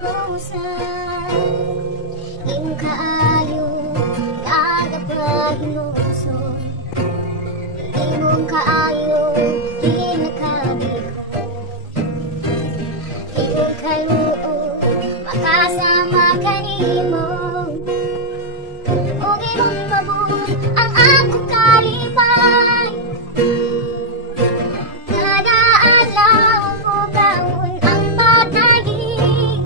katapusan. Imong kaayo nagapahinuson, imong kaayo di nakabiko, imong kaluoy makasama kanimo, ug imong mabuhi ang akong kalipay. Kada adlaw ko kaon ang pag-aging,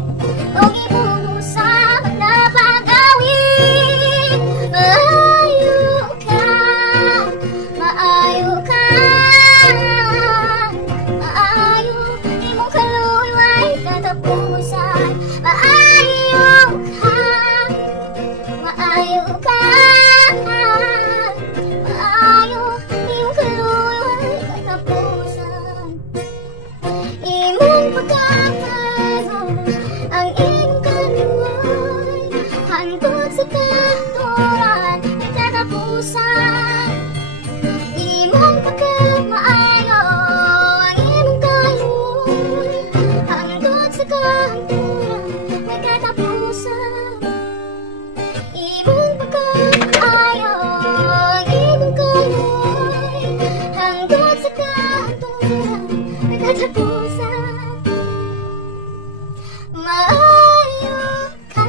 ug imong usab na pag-awit. Maayo ka, maayo ka, maayo, imong kaluoy way katapusan. Maayo ka, maayo ka, maayo, imong kaluoy way katapusan. Imong pagkakaroon ang imong kaluoy, hangtod sa katuran may katapusan. Imong pagkamaayo ang imong kaluoy, hangtod sa katuran may katapusan. Imong pagkamaayo ang imong kaluoy, hangtod sa katuran may katapusan. Maayo ka,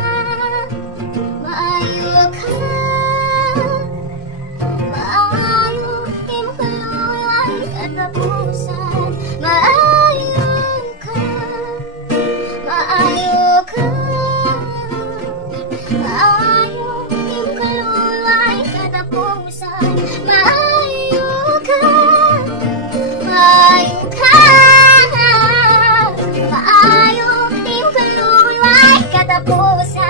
maayo ka, maayo, imong kaluoy ay katapusan. Maayo ka, maayo ka, maayo, imong kaluoy ay katapusan. Maayo ka, maayo ka, maayo, imong kaluoy ay katapusan.